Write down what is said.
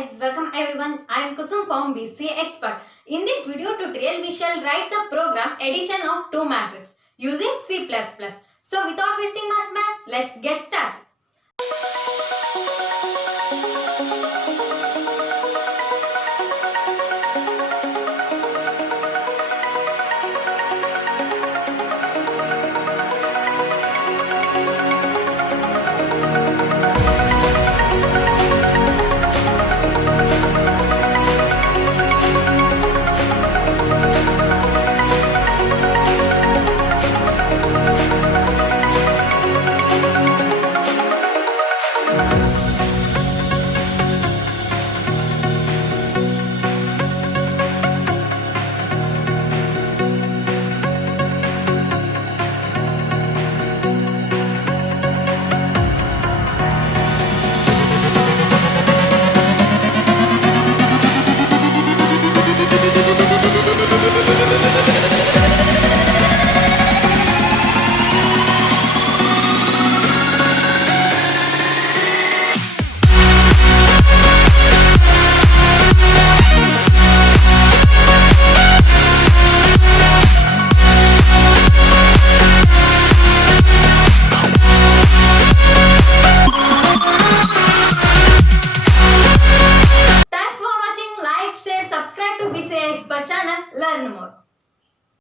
guys, welcome everyone. I am Kusum from BCA Expert. In this video tutorial, we shall write the program addition of two matrices using C++. So without wasting much time, let's get started.